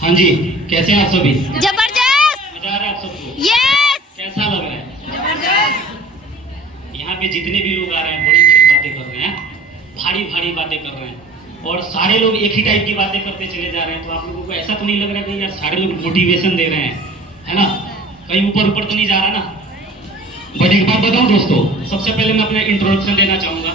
हाँ जी, कैसे हैं आप सभी? जबरदस्त। मजा आ रहा है आप सबको? यस। कैसा लग रहा है? जबरदस्त। यहाँ पे जितने भी लोग आ रहे हैं बड़ी बड़ी बातें कर रहे हैं, भारी भारी बातें कर रहे हैं और सारे लोग एक ही टाइप की बातें करते चले जा रहे हैं। तो आप लोगों को ऐसा तो नहीं लग रहा कि यार सारे लोग मोटिवेशन दे रहे हैं, है ना? कहीं ऊपर ऊपर तो नहीं जा रहा ना? बट एक बात बताऊं दोस्तों, सबसे पहले मैं अपना इंट्रोडक्शन देना चाहूंगा।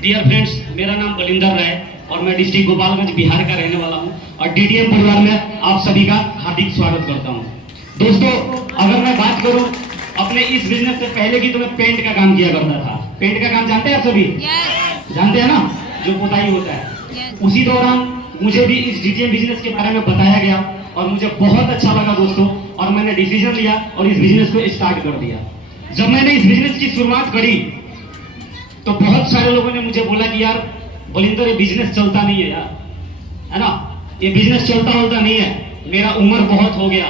डियर फ्रेंड्स, मेरा नाम बलिंदर राय और मैं डिस्ट्रिक्ट गोपालगंज बिहार का रहने वाला हूं और डीडीएम परिवार में आप सभी का हार्दिक स्वागत करता हूं। दोस्तों, अगर मैं बात करूं अपने इस बिजनेस से पहले की, तो मैं पेंट का काम किया करता था। पेंट का काम जानते हैं आप सभी? जानते हैं ना, जो पुताई होता है। उसी दौरान मुझे भी इस डीडीएम बिजनेस के बारे में बताया गया और मुझे बहुत अच्छा लगा दोस्तों, और मैंने डिसीजन लिया और इस बिजनेस को स्टार्ट कर दिया। जब मैंने इस बिजनेस की शुरुआत करी तो बहुत सारे लोगों ने मुझे बोला कि यार बलिंदर, ये बिजनेस चलता नहीं है यार, है ना? ये बिजनेस चलता नहीं है। मेरा उम्र बहुत हो गया,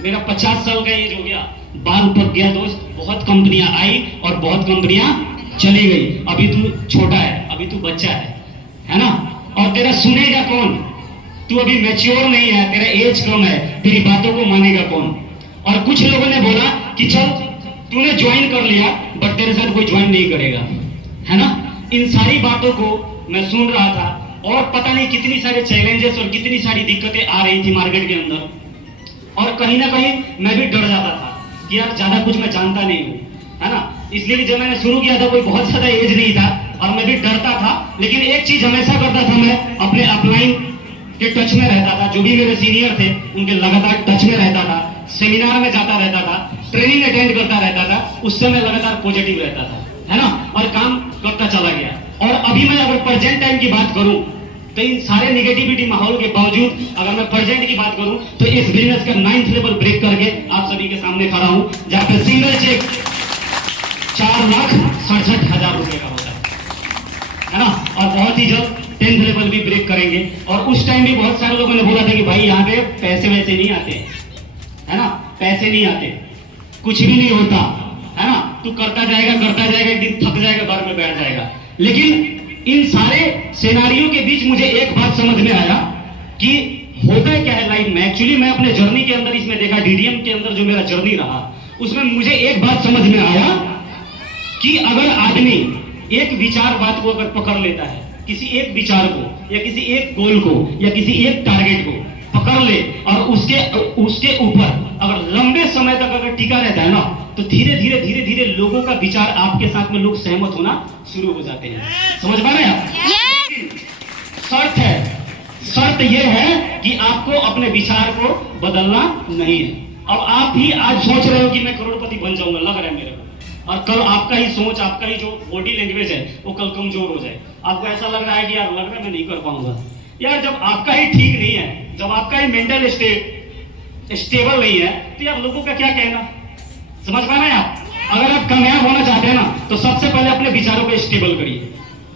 मेरा 50 साल का एज हो गया, बाल पक गया दोस्त, बहुत कंपनियां आई और बहुत कंपनियां चली गई। अभी तू छोटा है, अभी तू बच्चा है ना? और तेरा सुनेगा कौन? तू अभी मैच्योर नहीं है, तेरा एज कम है, तेरी बातों को मानेगा कौन? और कुछ लोगों ने बोला कि चल तूने ज्वाइन कर लिया बट तेरे साथ कोई ज्वाइन नहीं करेगा, है ना? इन सारी बातों को मैं सुन रहा था और पता नहीं कितनी सारे चैलेंजेस और कितनी सारी दिक्कतें आ रही थी मार्केट के अंदर, और कहीं ना कहीं मैं भी डर जाता था कि यार ज्यादा कुछ मैं जानता नहीं हूँ, है ना? इसलिए कि जब मैंने शुरू किया था कोई बहुत ज्यादा एज नहीं था और मैं भी डरता था, लेकिन एक चीज हमेशा करता था, मैं अपने अपलाइन के टच में रहता था। जो भी मेरे सीनियर थे उनके लगातार टच में रहता था, सेमिनार में जाता रहता था, ट्रेनिंग अटेंड करता रहता था, उससे मैं लगातार पॉजिटिव रहता था, है ना? और काम करता चला गया। और अभी मैं अगर प्रेजेंट टाइम की बात करूं तो इन सारे नेगेटिविटी माहौल के बावजूद अगर मैं प्रेजेंट की बात करूं तो इस बिजनेस का 9th लेवल ब्रेक करके आप सभी के सामने खड़ा हूं, जहां पे सिंगल चेक 4,67,000 रुपए का होता है ना? और बहुत ही जल्द 10th लेवल भी ब्रेक करेंगे। और उस टाइम भी बहुत सारे लोगों ने बोला था कि भाई यहाँ पे पैसे वैसे नहीं आते, है ना? पैसे नहीं आते, कुछ भी नहीं होता, है ना? तू करता जाएगा, एक दिन थक जाएगा, घर में बैठ जाएगा। लेकिन इन सारे सिनेरियो के बीच मुझे एक बात समझ में आया कि होता क्या है लाइफ में। एक्चुअली मैं अपने जर्नी के अंदर इसमें देखा, डीडीएम के अंदर जो मेरा जर्नी रहा उसमें मुझे एक बात समझ में आया कि अगर आदमी एक विचार बात को अगर पकड़ लेता है, किसी एक विचार को या किसी एक गोल को या किसी एक टारगेट को पकड़ ले और उसके ऊपर अगर लंबे समय तक अगर टिका रहता है ना, तो धीरे धीरे लोगों का विचार आपके साथ में लोग सहमत होना शुरू हो जाते हैं। समझ पा रहे हैं आप? शर्त यह है कि आपको अपने विचार को बदलना नहीं है। अब आप ही आज सोच रहे हो कि मैं करोड़पति बन जाऊंगा, लग रहा है मेरे को, और कल आपका ही सोच, आपका ही जो बॉडी लैंग्वेज है वो कल कमजोर हो जाए। आपको ऐसा लग रहा है कि यार लग रहा है मैं नहीं कर पाऊंगा। यार जब आपका ही ठीक नहीं है, जब आपका ही मेंटल स्टेट स्टेबल नहीं है, तो यार लोगों का क्या कहना? समझ पा रहे हैं आप? अगर आप कामयाब होना चाहते हैं ना तो सबसे पहले अपने विचारों को स्टेबल करिए।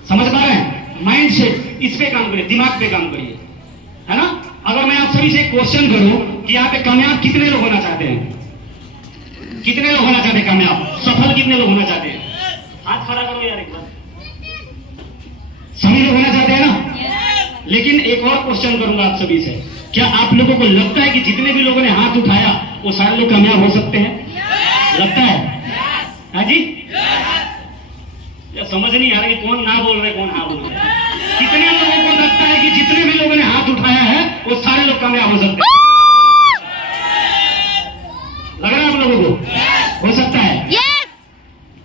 समझ पा रहे हैं? माइंड सेट, इस पे काम करिए, दिमाग पे काम करिए, है ना? अगर मैं आप सभी से एक क्वेश्चन करूं कि यहाँ पे कामयाब कितने लोग होना चाहते हैं? कितने लोग होना चाहते हैं कामयाब? सफल कितने लोग होना चाहते हैं? हाथ खड़ा करो यार एक बार। सभी लोग होना चाहते हैं ना? लेकिन एक और क्वेश्चन करूंगा आप सभी से, क्या आप लोगों को लगता है कि जितने भी लोगों ने हाथ उठाया वो सारे लोग कामयाब हो सकते हैं? लगता है? हाँ जी? या समझ नहीं आ रहा कि कौन ना बोल रहे कौन हाँ बोल रहे? कितने लोगों को लगता है कि जितने भी लोगों ने हाथ उठाया है वो सारे लोग कामयाब हो सकते हैं? लग रहा है आप लोगों को? हो सकता है।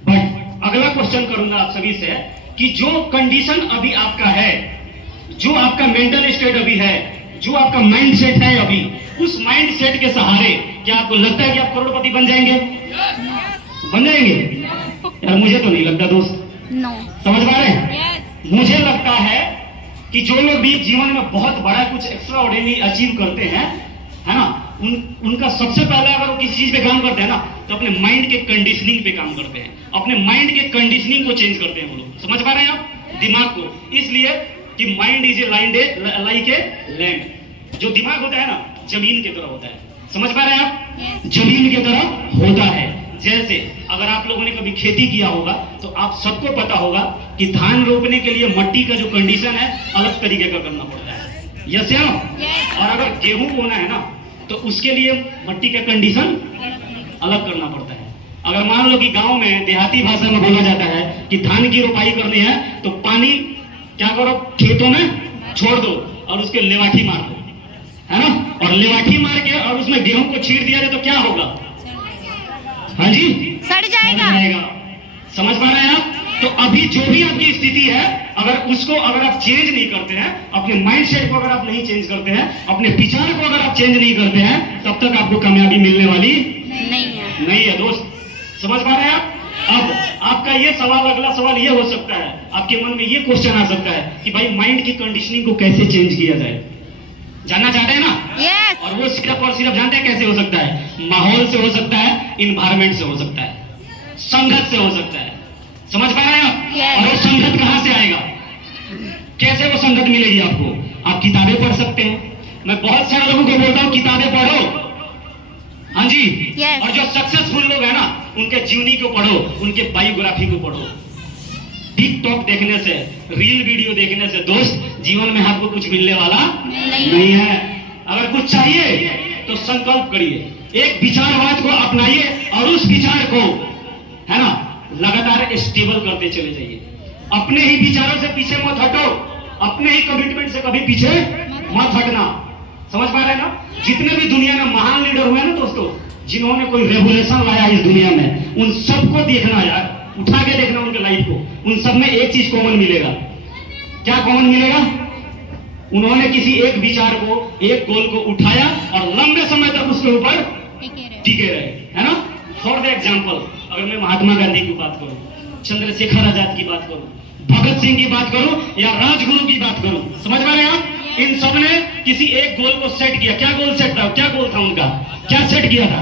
बट अगला क्वेश्चन करूंगा आप सभी से कि जो कंडीशन अभी आपका है, जो आपका मेंटल स्टेट अभी है, जो आपका माइंड सेट है अभी, उस माइंड सेट के सहारे क्या आपको लगता है कि आप करोड़पति बन जाएंगे? बन जाएंगे? यार मुझे तो नहीं लगता दोस्त। समझ पा रहे हैं? मुझे लगता है कि जो लोग भी जीवन में बहुत बड़ा कुछ एक्स्ट्रा ऑर्डिनरी अचीव करते हैं, है ना, उनका सबसे पहले अगर वो किसी चीज पे काम करते हैं ना तो अपने माइंड के कंडीशनिंग पे काम करते हैं, अपने माइंड के कंडीशनिंग को चेंज करते हैं वो लोग। समझ पा रहे हैं आप? दिमाग को। इसलिए कि mind is like a land. जो दिमाग होता है ना जमीन की तरह होता है। समझ पा रहे हैं आप? जमीन की तरह होता है। जैसे अगर आप लोगों ने कभी खेती किया होगा तो आप सबको पता होगा कि धान रोपने के लिए मट्टी का जो कंडीशन है अलग तरीके का करना पड़ता है। यस या नो? और अगर गेहूं बोना है ना तो उसके लिए मट्टी का कंडीशन अलग करना पड़ता है। अगर मान लो कि गांव में देहाती भाषा में बोला जाता है कि धान की रोपाई करनी है तो पानी क्या करो, खेतों में छोड़ दो और उसके लेवाठी मार दो, है ना, और लेवाठी मार के और उसमें गेहूं को छीड़ दिया जाए तो क्या होगा? हाँ जी, सड़ जाएगा। समझ पा रहे हैं आप? तो अभी जो भी आपकी स्थिति है, अगर आप चेंज नहीं करते हैं, अपने माइंड सेट को अगर आप नहीं चेंज करते हैं, अपने विचार को अगर आप चेंज नहीं करते हैं, तब तक आपको कामयाबी मिलने वाली नहीं है दोस्त। समझ पा रहे हैं आप? अब आपका ये सवाल, अगला सवाल ये हो सकता है, आपके मन में ये क्वेश्चन आ सकता है कि भाई माइंड की कंडीशनिंग को कैसे चेंज किया जाए? जानना चाहते हैं ना? yes. और वो सिर्फ जानते हैं कैसे हो सकता है? माहौल से हो सकता है, इन्वायरमेंट से हो सकता है, संगत से हो सकता है। समझ पा रहे हैं आप? yes. और वो संगत कहां से आएगा? कैसे वो संगत मिलेगी आपको? आप किताबें पढ़ सकते हैं। मैं बहुत सारे लोगों को बोलता हूं किताबें पढ़ो, हाँ जी, yes. और जो सक्सेसफुल लोग हैं ना, उनके जीवनी को पढ़ो, उनके बायोग्राफी को पढ़ो। टिकटॉक देखने से, रील वीडियो देखने से दोस्त जीवन में आपको कुछ मिलने वाला नहीं है। अगर कुछ चाहिए तो संकल्प करिए, एक विचारवाद को अपनाइए और उस विचार को, है ना, लगातार स्टेबल करते चले जाइए। अपने ही विचारों से पीछे मत हटो, अपने ही कमिटमेंट से कभी पीछे मत हटना। समझ पा रहे हैं ना? जितने भी दुनिया में महान लीडर हुए ना दोस्तों, जिन्होंने कोई रेवोल्यूशन लाया इस दुनिया में, उन सबको देखना यार, उठा के देखना उनके लाइफ को। उन सब में एक चीज कॉमन मिलेगा। क्या कॉमन मिलेगा? उन्होंने किसी एक विचार को, एक गोल को उठाया और लंबे समय तक उसके ऊपर टिके रहे, है ना। फॉर द एग्जाम्पल, अगर मैं महात्मा गांधी की बात करूं, चंद्रशेखर आजाद की बात करूं, भगत सिंह की बात करूं या राजगुरु की बात करूं, समझ पा रहे हैं आप? इन सब ने किसी एक गोल को सेट किया। क्या गोल सेट था? क्या गोल था उनका? क्या सेट किया था?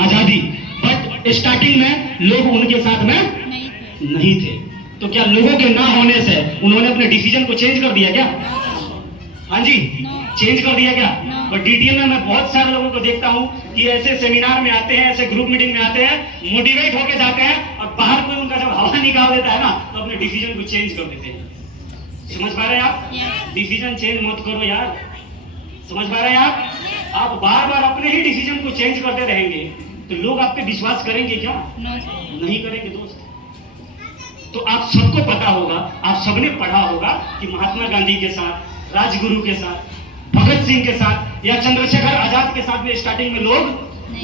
आजादी। बट स्टार्टिंग में लोग उनके साथ में नहीं थे। तो क्या लोगों के ना होने से उन्होंने अपने डिसीजन को चेंज कर दिया क्या? हाँ जी, चेंज कर दिया क्या? बट डीटीएम में मैं बहुत सारे लोगों को देखता हूं कि ऐसे सेमिनार में आते हैं, ऐसे ग्रुप मीटिंग में आते हैं, मोटिवेट होके जाते हैं और बाहर कोई उनका जब हवा निकाल देता है ना, तो अपने डिसीजन को चेंज कर देते हैं। समझ पा रहे हैं आप? डिसीजन चेंज मत करो यार। समझ पा रहे हैं आप? आप बार बार अपने ही डिसीजन को चेंज करते रहेंगे तो लोग आप पे विश्वास करेंगे क्या? नहीं करेंगे दोस्त। तो आप सबको पता होगा, आप सबने पढ़ा होगा कि महात्मा गांधी के साथ, राजगुरु के साथ, भगत सिंह के साथ या चंद्रशेखर आजाद के साथ में स्टार्टिंग में लोग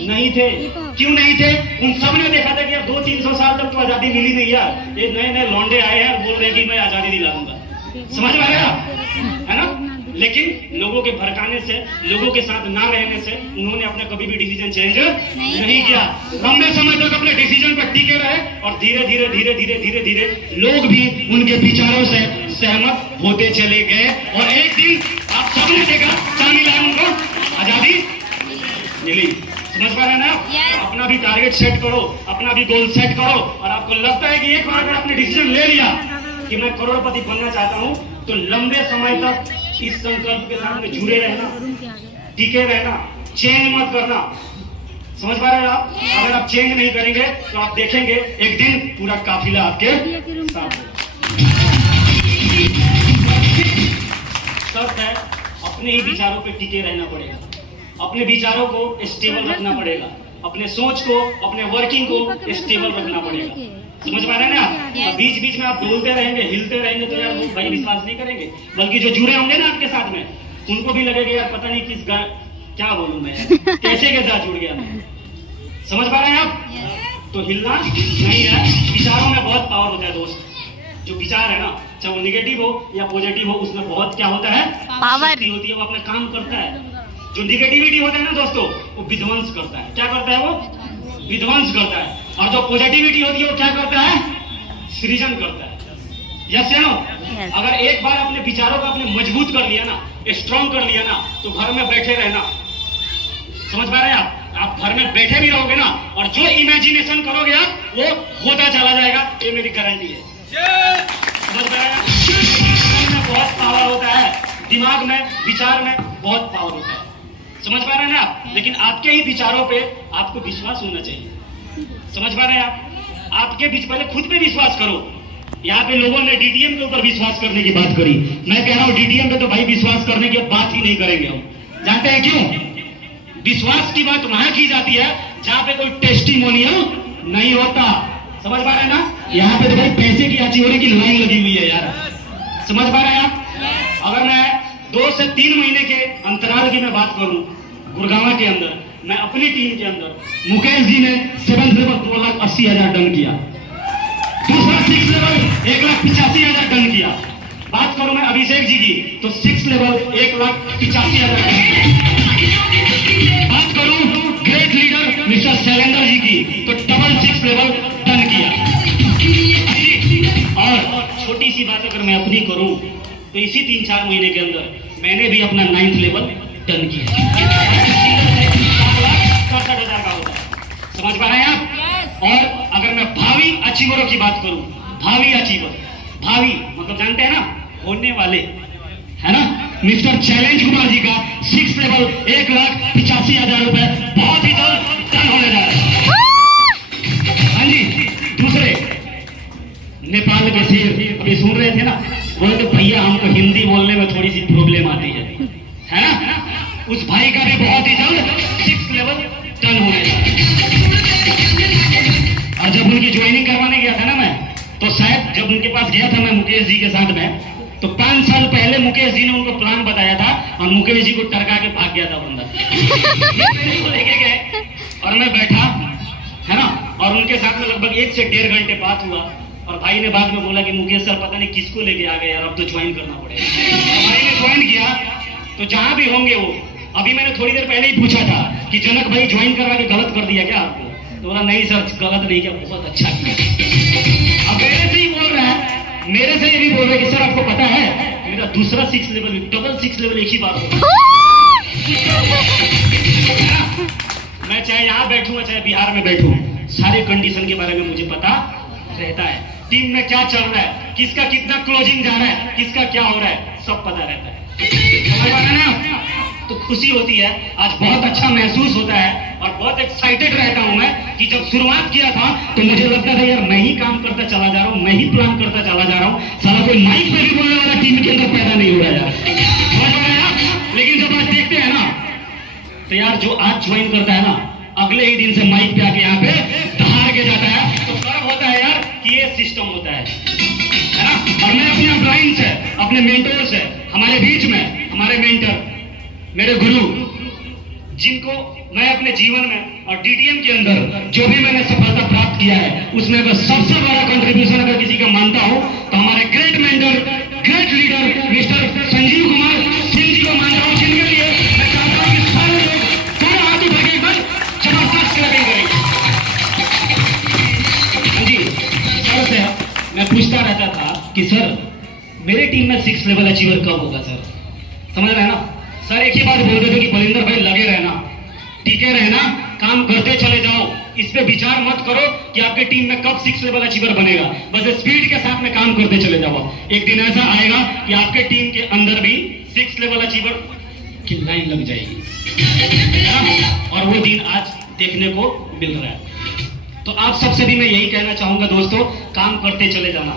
नहीं थे। क्यों नहीं थे? उन सब ने देखा था कि यार 200-300 साल तक तो आजादी मिली नहीं यार, ये नए नए लौंडे आए हैं बोल रहे कि मैं आजादी दिला दूंगा। समझ में आया? है ना? लेकिन लोगों के भड़काने से, लोगों के साथ ना रहने से उन्होंने अपना कभी भी डिसीजन चेंज नहीं किया। लंबे समय तक अपने डिसीजन पर टिके रहे और धीरे धीरे धीरे धीरे धीरे धीरे लोग भी उनके विचारों से सहमत होते चले गए और एक दिन आप सबने देखा, क्या मिला उनको? आजादी मिली। समझ पा रहे हैं ना? अपना भी टारगेट सेट करो, अपना भी गोल सेट करो और आपको लगता है कि एक बार अगर आपने डिसीजन ले लिया कि मैं करोड़पति बनना चाहता हूं, तो लंबे समय तक इस संकल्प के साथ में जुड़े रहना, टिके रहना, चेंज मत करना। समझ पा रहे हैं आप? अगर आप चेंज नहीं करेंगे तो आप देखेंगे एक दिन पूरा काफिला आपके साथ होगा। शर्त है, अपने ही विचारों पे टिके रहना पड़ेगा, अपने विचारों को स्टेबल रखना पड़ेगा, अपने सोच को, अपने वर्किंग को स्टेबल रखना पड़ेगा। समझ पा रहे हैं ना? बीच बीच में आप डोलते रहेंगे, हिलते रहेंगे तो यार लोग भाई विश्वास नहीं करेंगे, बल्कि जो जुड़े होंगे ना आपके साथ में उनको भी लगेगा यार पता नहीं किस क्या बोलूं मैं, कैसे के साथ जुड़ गया मैं। समझ पा रहे हैं आप? तो हिलना नहीं है। विचारों में बहुत पावर होता है दोस्त। जो विचार है ना, चाहे वो निगेटिव हो या पॉजिटिव हो, उसमें बहुत क्या होता है? पावर होती है। वो अपना काम करता है। जो निगेटिविटी होता है ना दोस्तों, वो विध्वंस करता है। क्या करता है? वो विध्वंस करता है। और जो पॉजिटिविटी होती है वो क्या करता है? सृजन करता है। यस या नो? अगर एक बार अपने विचारों को आपने मजबूत कर लिया ना, स्ट्रॉन्ग कर लिया ना, तो घर में बैठे रहना। समझ पा रहे हैं आप घर में बैठे भी रहोगे ना और जो इमेजिनेशन करोगे आप वो होता चला जाएगा, ये मेरी गारंटी है। समझ पा रहे हैं? में बहुत पावर होता है, दिमाग में, विचार में बहुत पावर होता है। समझ पा रहे हैं ना आप? लेकिन आपके ही विचारों पे आपको विश्वास होना चाहिए। समझ पा रहे हैं आप? आपके बीच पहले खुद पे विश्वास करो। यहाँ पे लोगों ने डीटीएम के ऊपर विश्वास करने की बात करी, मैं कह रहा हूँ डीटीएम पे तो भाई विश्वास करने की बात ही नहीं करेंगे हम। जानते हैं क्यों? विश्वास की बात वहां की जाती है जहां पे कोई टेस्टिमोनियल नहीं होता। समझ पा रहे हैं ना? यहाँ पे तो भाई पैसे की अचीवरी की लाइन लगी हुई है यार। समझ पा रहे हैं आप? अगर मैं 2 से 3 महीने के अंतराल की मैं बात करूं, गुड़गांव के अंदर मैं अपनी टीम के अंदर मुकेश जी ने 7th लेवल 2,80,000 टन किया, दूसरा 6th लेवल 1,85,000 टन किया। बात करूं मैं अभिषेक जी की तो 6th लेवल 1,85,000 टन। बात करूं great leader mister Shailendra ji की तो डबल 6th लेवल टन किया। और छोटी सी बात अगर मैं अपनी करूं तो इसी 3-4 महीने के अंदर मैंने भी अपना 9th लेवल टन किया। 67,000 का होता है। समझ पा रहे हैं आप? और अगर मैं भावी अचीवरों की बात करूं, भावी अचीवर, भावी मतलब जानते हैं ना, होने वाले, है ना? मिस्टर चैलेंज कुमार जी का 6th लेवल 1,85,000 रुपए बहुत ही जल्द टन होने जा रहा है। हाँ जी। दूसरे नेपाल के शेर अभी सुन रहे थे ना, बोले तो भैया हमको हिंदी बोलने में थोड़ी सी प्रॉब्लम आती है ना? उस भाई का भी बहुत ही जल्द 6th लेवल टन होने जा रहा है। और जब उनकी ज्वाइनिंग करवाने गया था ना मैं, तो शायद जब उनके पास गया था मैं मुकेश जी के साथ में, तो 5 साल पहले मुकेश जी ने उनको प्लान बताया था और मुकेश जी को टरका के भाग गया था बंदा। लेके गए और मैं बैठा, है ना? और उनके साथ में लगभग 1 से 1.5 घंटे बात हुआ और भाई ने बाद में बोला कि मुकेश सर पता नहीं किसको लेके आ गए यार, अब तो ज्वाइन करना पड़ेगा। भाई ने ज्वाइन किया तो जहां भी होंगे वो, अभी मैंने थोड़ी देर पहले ही पूछा था कि जनक भाई ज्वाइन करवा के गलत कर दिया क्या आपको? तो बोला नहीं सर गलत नहीं किया, बहुत अच्छा किया। अब मेरे से ही बोल रहा है, मेरे से ये भी बोल रहे कि सर आपको पता है मेरा दूसरा 6th level, double 6th level एक ही बार होगा। मैं चाहे यहाँ बैठूं चाहे बिहार में बैठूं, सारे कंडीशन के बारे में मुझे पता रहता है। टीम में क्या चल रहा है, किसका कितना क्लोजिंग जा रहा है, किसका क्या हो रहा है, सब पता रहता है। तो खुशी होती है, आज बहुत अच्छा महसूस होता है और बहुत एक्साइटेड रहता हूं मैं कि जब शुरुआत किया था तो मुझे लगता था यार मैं ही काम करता चला जा रहा हूं, मैं ही प्लान करता चला जा रहा हूं, साला कोई माइक पे भी बोलने वाला टीम के अंदर पैदा नहीं हुआ यार। समझ पा रहे हैं आप? लेकिन जब आज देखते हैं ना तो यार जो आज ज्वाइन करता है ना, अगले ही दिन से माइक पे आके यहाँ पे दहाड़ के जाता है, तो गर्व होता है यार कि ये सिस्टम होता है ना? और मैं अपने अपलाइन से, अपने मेंटोर से, हमारे बीच में हमारे मेंटर, मेरे गुरु, जिनको मैं अपने जीवन में और डीटीएम के अंदर जो भी मैंने सफलता प्राप्त किया है उसमें अगर सबसे बड़ा कंट्रीब्यूशन अगर किसी का मानता हूं तो हमारे great mentor, great leader mister Sanjeev Kumar Singh ji को मानता हूं, जिनके लिए मैं चाहता हूं कि सारे लोग दोनों हाथ उठा के एक बार जबरदस्त क्लैपिंग करें। जी सर से मैं पूछता रहता था कि सर मेरे टीम में 6th लेवल अचीवर कब होगा सर? समझ रहे हैं ना? सर एक ही बात बोलते थे कि बलिंदर भाई लगे रहना, टिके रहना, काम करते चले जाओ, इस पे विचार मत करो कि आपके टीम में कब 6th लेवल अचीवर बनेगा, बस स्पीड के साथ में काम करते चले जाओ। एक दिन ऐसा आएगा कि आपके टीम के अंदर भी 6th लेवल अचीवर की लाइन लग जाएगी, और वो दिन आज देखने को मिल रहा है। तो आप सबसे भी मैं यही कहना चाहूंगा दोस्तों, काम करते चले जाना,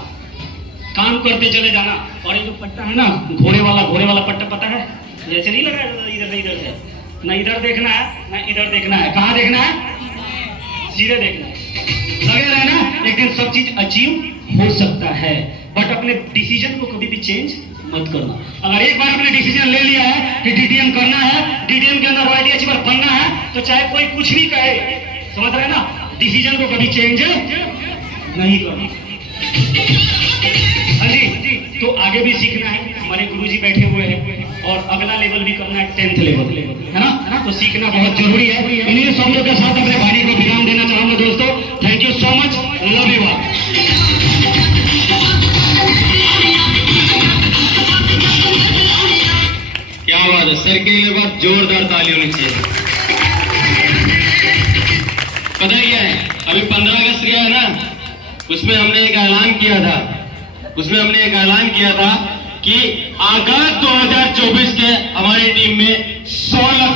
काम करते चले जाना। और ये जो पट्टा है ना, घोड़े वाला पट्टा, पता है जैसे नहीं लगाया इधर से इधर से, ना इधर देखना है ना इधर देखना है, कहाँ देखना है? सीधे देखना है, लगे रहना, एक दिन सब चीज अचीव हो सकता है। बट अपने डिसीजन को कभी भी चेंज मत करना। अगर एक बार अपने डिसीजन ले लिया है कि डीटीएम करना है, डीटीएम के अंदर वाईडी अचीवर बनना है, तो चाहे कोई कुछ भी कहे, समझ रहे ना, डिसीजन को कभी चेंज नहीं करना। हाँ जी, तो आगे भी सीखना है, हमारे गुरुजी बैठे हुए हैं, और अगला लेवल भी करना है, 10th लेवल, है ना? तो सीखना बहुत जरूरी है। इन्हीं शब्दों के साथ अपने भाई को विराम देना चाहूंगा दोस्तों। Thank you so much, love you all. क्या बात है सर, के लिए बात जोरदार ताली होनी चाहिए। पता क्या है, अभी 15 अगस्त गया है ना, उसमें हमने एक ऐलान किया था कि अगस्त 2024 के हमारी टीम में 100 लाख